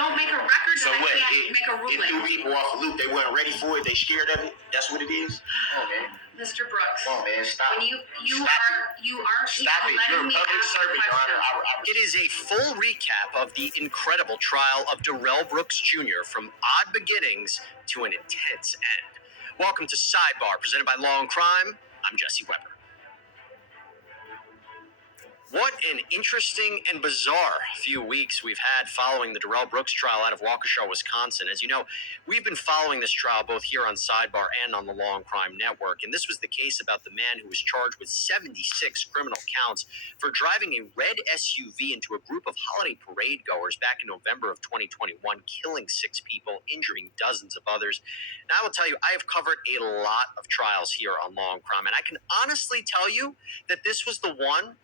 don't make a record, so then what? I can't make a ruling. It threw people off a loop. They weren't ready for it. They scared of it. That's what it is. Come on, man. Mr. Brooks. Come on, man. Stop. When you aren't Stop even it. You're a letting me public ask servant, Your questions. Honor. It is a full recap of the incredible trial of Darrell Brooks Jr. from odd beginnings to an intense end. Welcome to Sidebar, presented by Law and Crime. I'm Jesse Weber. What an interesting and bizarre few weeks we've had following the Darrell Brooks trial out of Waukesha, Wisconsin. As you know, we've been following this trial both here on Sidebar and on the Law and Crime Network. And this was the case about the man who was charged with 76 criminal counts for driving a red SUV into a group of holiday parade goers back in November of 2021, killing 6 people, injuring dozens of others. Now, I will tell you, I have covered a lot of trials here on Law and Crime, and I can honestly tell you that this was the one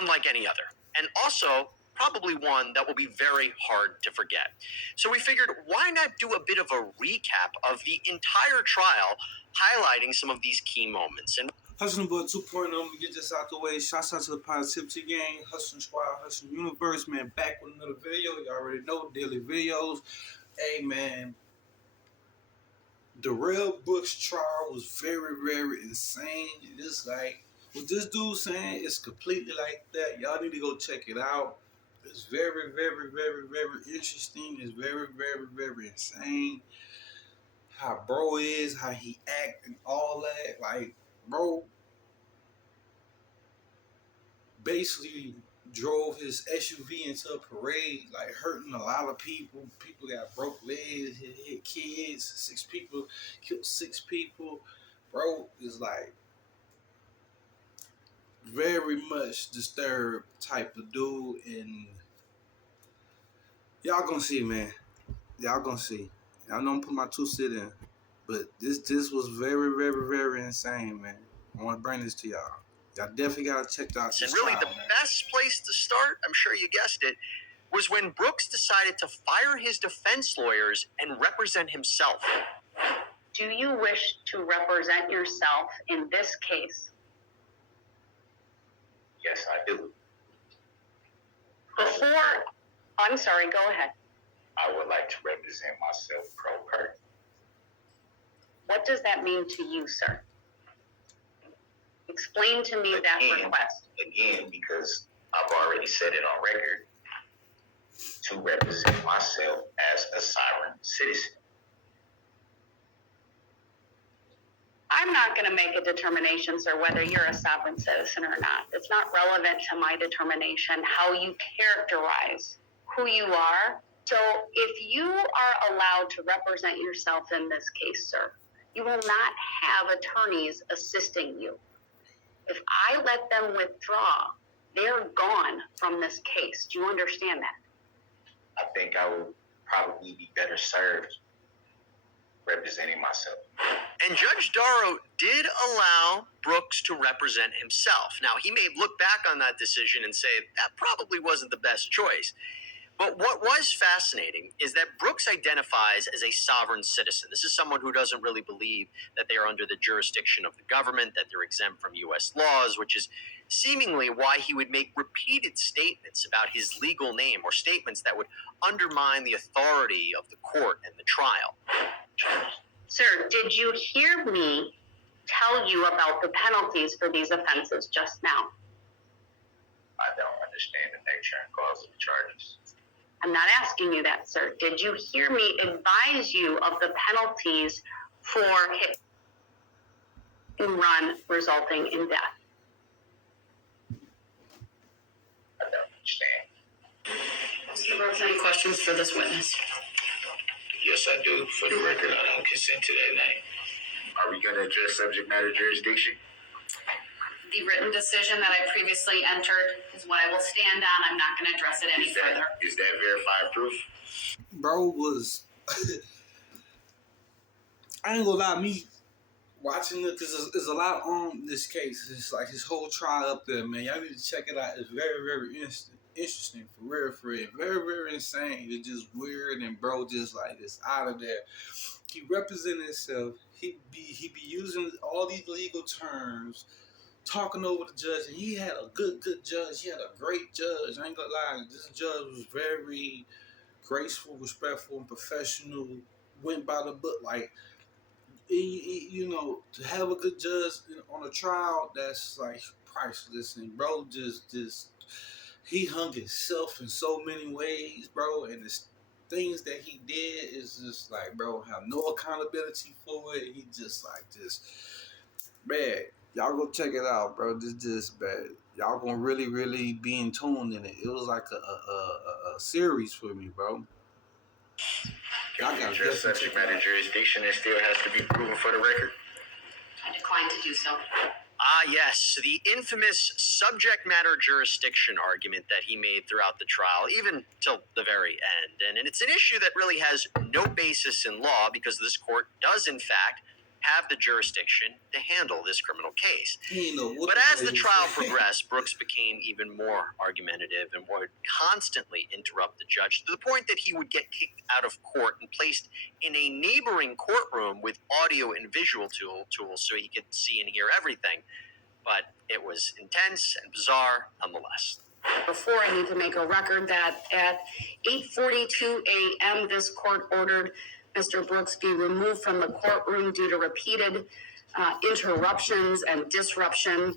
unlike any other, and also probably one that will be very hard to forget. So we figured, why not do a bit of a recap of the entire trial, highlighting some of these key moments. And Hustling Boy 2.0, let me get this out the way. Shouts out to the Positivity Gang, Hustling Squad, Hustling Universe, man, back with another video. You already know, daily videos. Hey, man, Darrell Brooks trial was very, very insane. It's like, what this dude saying is completely like that. Y'all need to go check it out. It's very, very, very, very interesting. It's very, very, very insane. How bro is, how he act and all that. Like, bro basically drove his SUV into a parade, like hurting a lot of people. People got broke legs, hit kids, 6 people, killed 6 people. Bro is like very much disturbed type of dude, and y'all gonna see, man. Y'all gonna see. I know I'm putting my 2 cents in, but this was very, very, very insane, man. I want to bring this to y'all. Y'all definitely gotta check out this and really trial, the man. best place to start, I'm sure you guessed it, was when Brooks decided to fire his defense lawyers and represent himself. Do you wish to represent yourself in this case? Yes, I do. I'm sorry, go ahead. I would like to represent myself pro per. What does that mean to you, sir? Explain to me that request. Again, because I've already said it on record, to represent myself as a sovereign citizen. I'm not going to make a determination, sir, whether you're a sovereign citizen or not. It's not relevant to my determination how you characterize who you are. So if you are allowed to represent yourself in this case, sir, you will not have attorneys assisting you. If I let them withdraw, they're gone from this case. Do you understand that? I think I would probably be better served representing myself. And Judge Darrow did allow Brooks to represent himself. Now, he may look back on that decision and say that probably wasn't the best choice. But what was fascinating is that Brooks identifies as a sovereign citizen. This is someone who doesn't really believe that they are under the jurisdiction of the government, that they're exempt from U.S. laws, which is seemingly why he would make repeated statements about his legal name, or statements that would undermine the authority of the court and the trial. Sir, did you hear me tell you about the penalties for these offenses just now? I don't understand the nature and cause of the charges. I'm not asking you that, sir. Did you hear me advise you of the penalties for hit and run resulting in death? I don't understand. Mr. Brooks, any questions for this witness? Yes, I do. For the record, I don't consent to that name. Are we going to address subject matter jurisdiction? The written decision that I previously entered is what I will stand on. I'm not going to address it any further. Is that verified proof? Bro was I ain't gonna lie, me watching it, because there's a lot on this case. It's like his whole trial up there, man. Y'all need to check it out. It's very, very interesting, for real, for real. Very, very insane. It's just weird, and bro just like it's out of there. He represented himself. He be using all these legal terms, talking over the judge, and he had a good judge. He had a great judge. I ain't gonna lie, this judge was very, graceful, respectful, and professional. Went by the book. Like, to have a good judge on a trial, that's like priceless. And bro, just he hung himself in so many ways, bro. And the things that he did is just like, bro, have no accountability for it. He just man. Y'all go check it out, bro. This just bad. Y'all gonna really, really be in tune in it. It was like a series for me, bro. Can you address subject matter jurisdiction that still has to be proven for the record? I decline to do so. Ah, yes, the infamous subject matter jurisdiction argument that he made throughout the trial, even till the very end. And it's an issue that really has no basis in law because this court does, in fact, have the jurisdiction to handle this criminal case. But as the trial progressed, Brooks became even more argumentative and would constantly interrupt the judge to the point that he would get kicked out of court and placed in a neighboring courtroom with audio and visual tools so he could see and hear everything. But it was intense and bizarre nonetheless. Before, I need to make a record that at 8:42 a.m., this court ordered Mr. Brooks be removed from the courtroom due to repeated interruptions and disruption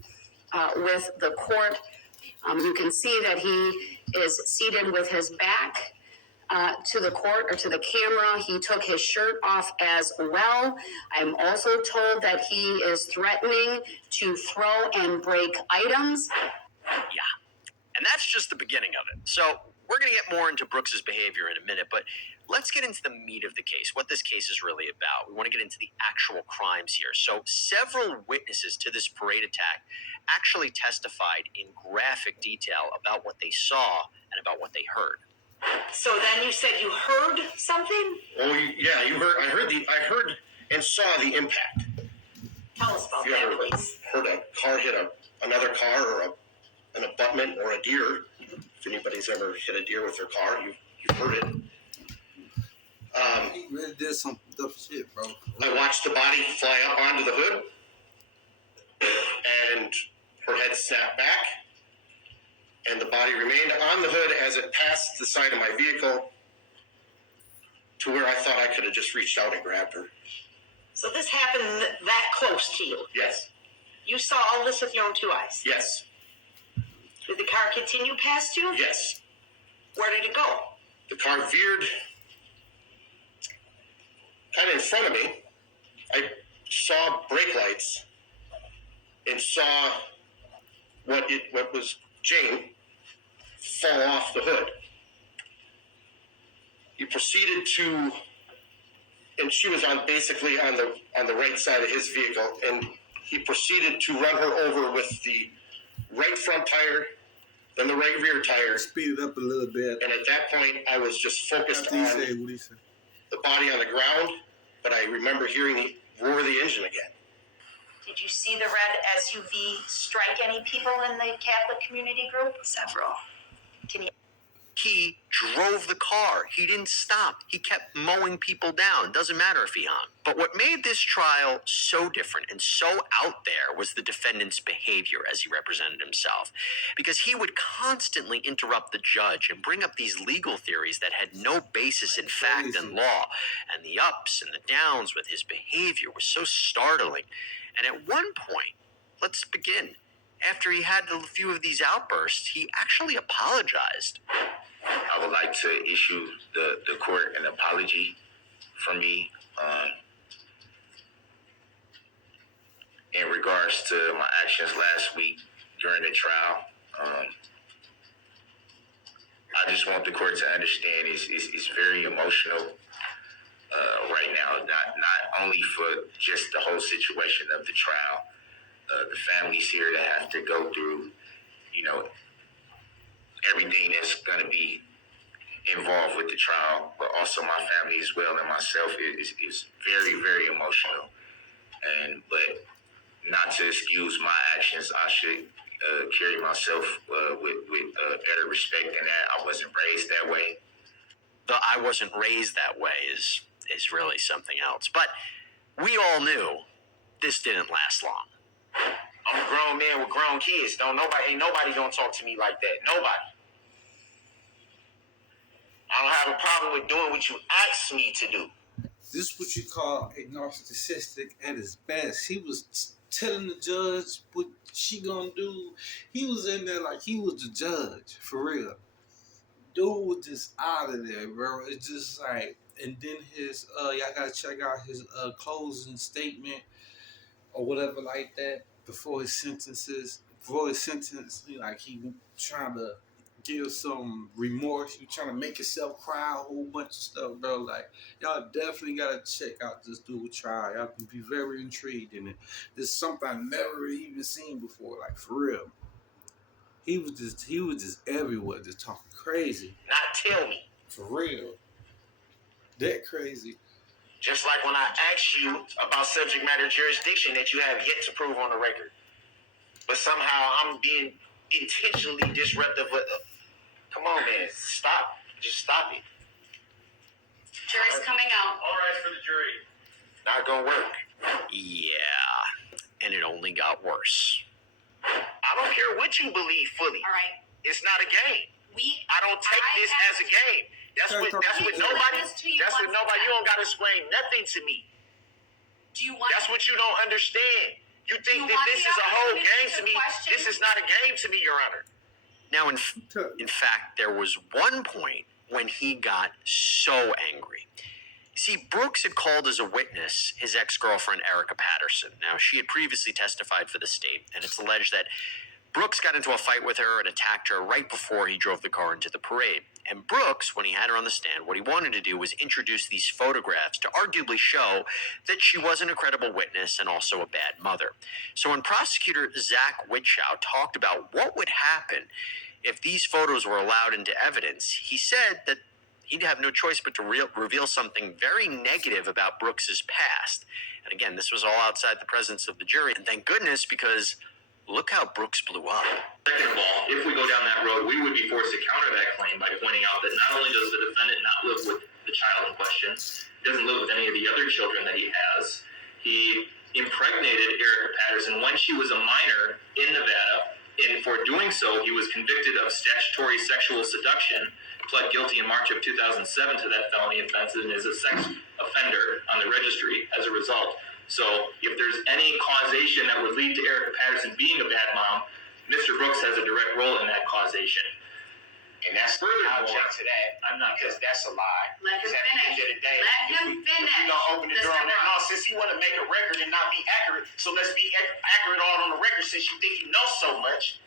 with the court. You can see that he is seated with his back to the court or to the camera. He took his shirt off as well. I'm also told that he is threatening to throw and break items. Yeah. And that's just the beginning of it. So we're going to get more into Brooks's behavior in a minute, but let's get into the meat of the case, what this case is really about. We want to get into the actual crimes here. So several witnesses to this parade attack actually testified in graphic detail about what they saw and about what they heard. So then you said you heard something? Oh, yeah, you heard. I heard and saw the impact. Tell us about You that, ever please. heard a car hit another car or an abutment or a deer? If anybody's ever hit a deer with their car, you've heard it. He really did some dumb shit, bro. I watched the body fly up onto the hood, and her head snapped back, and the body remained on the hood as it passed the side of my vehicle to where I thought I could have just reached out and grabbed her. So this happened that close to you. Yes, You saw all this with your own two eyes. yes, Did the car continue past you? yes. Where did it go? The car veered kind of in front of me. I saw brake lights and saw what was Jane fall off the hood. He proceeded to, and she was basically on the right side of his vehicle, and he proceeded to run her over with the right front tire, then the right rear tire. Speed it up a little bit. And at that point, I was just focused After on what he said. the body on the ground, but I remember hearing the roar of the engine again. Did you see the red SUV strike any people in the Catholic community group? Several. Can you? He drove the car. He didn't stop. He kept mowing people down. Doesn't matter if he hung. But what made this trial so different and so out there was the defendant's behavior as he represented himself. Because he would constantly interrupt the judge and bring up these legal theories that had no basis in fact and law. And the ups and the downs with his behavior was so startling. And at one point, let's begin. After he had a few of these outbursts, he actually apologized. I would like to issue the court an apology from me in regards to my actions last week during the trial. I just want the court to understand it's very emotional right now, not only for just the whole situation of the trial, the families here that have to go through, everything that's going to be involved with the trial, but also my family as well and myself is very, very emotional. But not to excuse my actions, I should carry myself with better respect than that. I wasn't raised that way. The I wasn't raised that way is really something else. But we all knew this didn't last long. I'm a grown man with grown kids. Ain't nobody gonna talk to me like that. Nobody. I don't have a problem with doing what you asked me to do. This is what you call a narcissistic at his best. He was telling the judge what she gonna do. He was in there like he was the judge, for real. Dude was just out of there, bro. It's just like, and then his y'all gotta check out his closing statement or whatever like that before his sentences. Before his sentence, like he trying to give some remorse. You trying to make yourself cry, a whole bunch of stuff, bro. Like y'all definitely gotta check out this dude trial. Y'all can be very intrigued in it. This is something I never even seen before, like for real. He was just everywhere, just talking crazy. Not tell me. For real. That crazy. Just like when I asked you about subject matter jurisdiction that you have yet to prove on the record. But somehow I'm being intentionally disruptive. Come on, man. Stop. Just stop it. Jury's coming out. All right for the jury. Not gonna work. Yeah, and it only got worse. I don't care what you believe fully. All right. It's not a game. I don't take this as a game. That's what nobody. You don't gotta explain nothing to me. Do you want? That's what you don't understand. You think You that want this the is a whole opportunity game to to me. question? This is not a game to me, Your Honor. Now, in fact, there was one point when he got so angry. You see, Brooks had called as a witness his ex-girlfriend, Erica Patterson. Now, she had previously testified for the state, and it's alleged that Brooks got into a fight with her and attacked her right before he drove the car into the parade. And Brooks, when he had her on the stand, what he wanted to do was introduce these photographs to arguably show that she wasn't a credible witness and also a bad mother. So when prosecutor Zach Witschow talked about what would happen if these photos were allowed into evidence, he said that he'd have no choice but to reveal something very negative about Brooks's past. And again, this was all outside the presence of the jury. And thank goodness, because look how Brooks blew up. Second of all, if we go down that road, we would be forced to counter that claim by pointing out that not only does the defendant not live with the child in question, he doesn't live with any of the other children that he has. He impregnated Erica Patterson when she was a minor in Nevada, and for doing so, he was convicted of statutory sexual seduction, pled guilty in March of 2007 to that felony offense, and is a sex offender on the registry as a result. So if there's any causation that would lead to Erica Patterson being a bad mom, Mr. Brooks has a direct role in that causation. And that's further I object to that. I'm not, because that's a lie. Let him Because at the end of the day, Let him finish. we're gonna open the door on that. No, since he want to make a record and not be accurate, so let's be accurate all on the record. Since you think you know so much,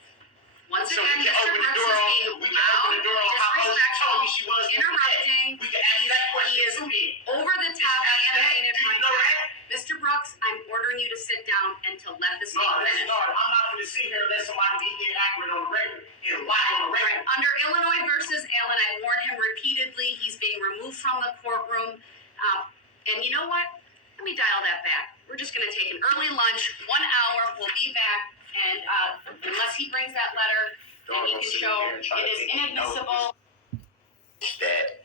Once so again, we can Mr. open the Brooks door is on. being We can open the door on how old she told me she was. interrupting. We can ask that question He is to me. over the top animated Do you right know now. that? Mr. Brooks, I'm ordering you to sit down and to let the state finish. No, I'm not going to sit here and let somebody be inaccurate on the record. He'll lie on the Right. record. Under Illinois versus Allen, I warned him repeatedly. He's being removed from the courtroom. And you know what? Let me dial that back. We're just going to take an early lunch, 1 hour. We'll be back. And unless he brings that letter, then he can show it is inadmissible. That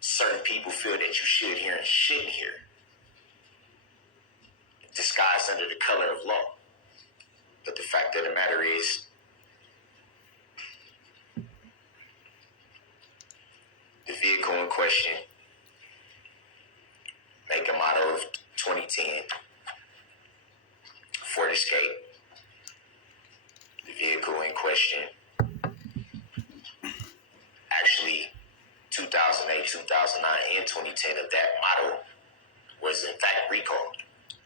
certain people feel that you should hear and shouldn't hear, disguised under the color of law. But the fact of the matter is, the vehicle in question, make a model of 2010 Ford Escape. The vehicle in question, actually 2008, 2009, and 2010 of that model was in fact recalled.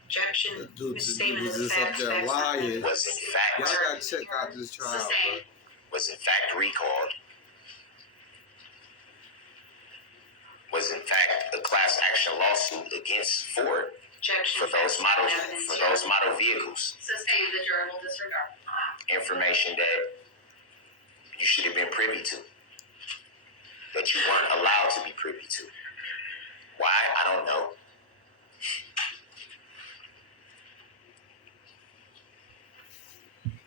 Objection. Dude, Ms. this Statement dude of was just up facts, there facts, lying. Was in fact Y'all gotta check out this trial, bro. Sustained. was in fact recalled. Was in fact a class action lawsuit against Ford Objection. for those Facts, model evidence. for those model vehicles. Sustained, the jury will disregard. Information that you should have been privy to, that you weren't allowed to be privy to. Why? I don't know.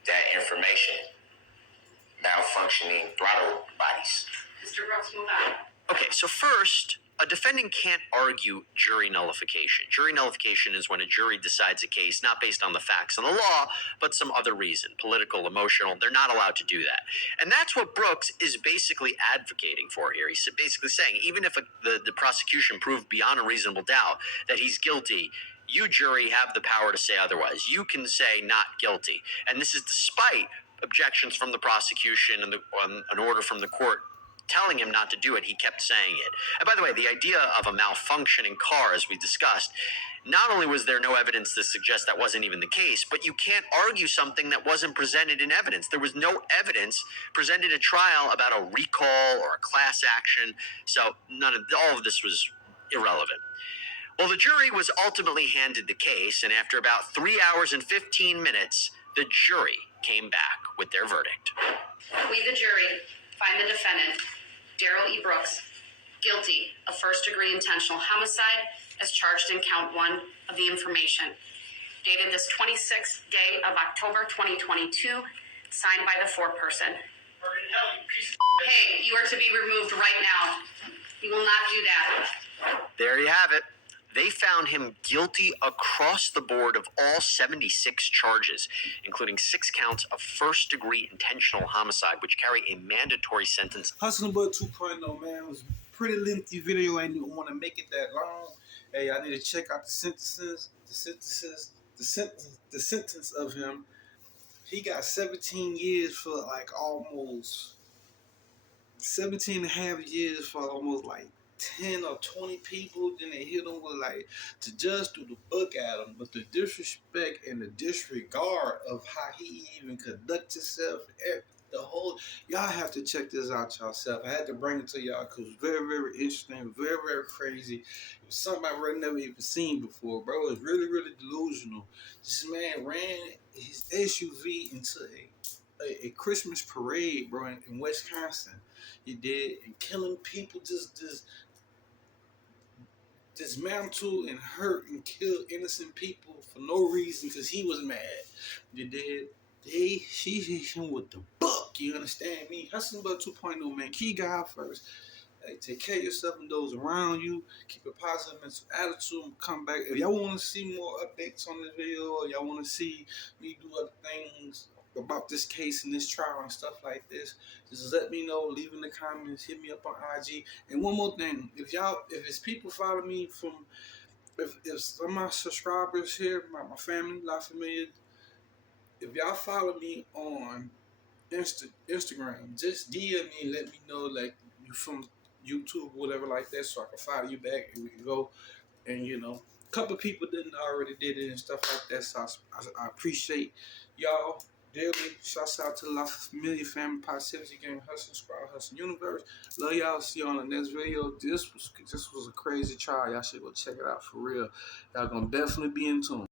That information, malfunctioning throttle bodies. Mr. Brooks, move on. Okay, so first, a defendant can't argue jury nullification. Jury nullification is when a jury decides a case not based on the facts and the law, but some other reason, political, emotional. They're not allowed to do that. And that's what Brooks is basically advocating for here. He's basically saying, even if the prosecution proved beyond a reasonable doubt that he's guilty, you, jury, have the power to say otherwise. You can say not guilty. And this is despite objections from the prosecution and an order from the court telling him not to do it. He kept saying it. And by the way, the idea of a malfunctioning car, as we discussed, not only was there no evidence to suggest that wasn't even the case, but you can't argue something that wasn't presented in evidence. There was no evidence presented at trial about a recall or a class action, so all of this was irrelevant. Well, the jury was ultimately handed the case, and after about 3 hours and 15 minutes, the jury came back with their verdict. We, the jury, find the defendant, Darrell E. Brooks, guilty of first-degree intentional homicide as charged in count 1 of the information, dated this 26th day of October 2022, signed by the foreperson. Hey, you are to be removed right now. You will not do that. There you have it. They found him guilty across the board of all 76 charges, including 6 counts of first-degree intentional homicide, which carry a mandatory sentence. Hustling Bud 2.0, man, it was a pretty lengthy video. I didn't want to make it that long. Hey, I need to check out the sentence of him. He got 17 years for like almost 17 and a half years for almost like 10 or 20 people. Then they hit him with like, the judge threw the book at him, but the disrespect and the disregard of how he even conducts himself, the whole, y'all have to check this out yourself. I had to bring it to y'all because it was very, very interesting, very, very crazy. It was something I've really never even seen before, bro. It was really, really delusional. This man ran his SUV into a Christmas parade, bro, in Wisconsin. He did, and killing people, just dismantle and hurt and kill innocent people for no reason because he was mad. They did. She hit him with the book. You understand me? Hustling Bud 2.0, man. Key guy first. Hey, take care of yourself and those around you. Keep a positive mental attitude and come back. If y'all want to see more updates on this video, or y'all want to see me do other things about this case and this trial and stuff like this, just let me know. Leave in the comments. Hit me up on IG. And one more thing, if it's people follow me from, if some of my subscribers here, my family, La Familia, if y'all follow me on Instagram, just DM me and let me know like you from YouTube, whatever like that, so I can follow you back and we can go. And you know, a couple people didn't already did it and stuff like that. So I appreciate y'all dearly. Shouts out to the La Familia family, Positivity Gang, Hustling Squad, Hustling Universe. Love y'all. See you on the next video. This was a crazy trial. Y'all should go check it out for real. Y'all gonna definitely be in tune.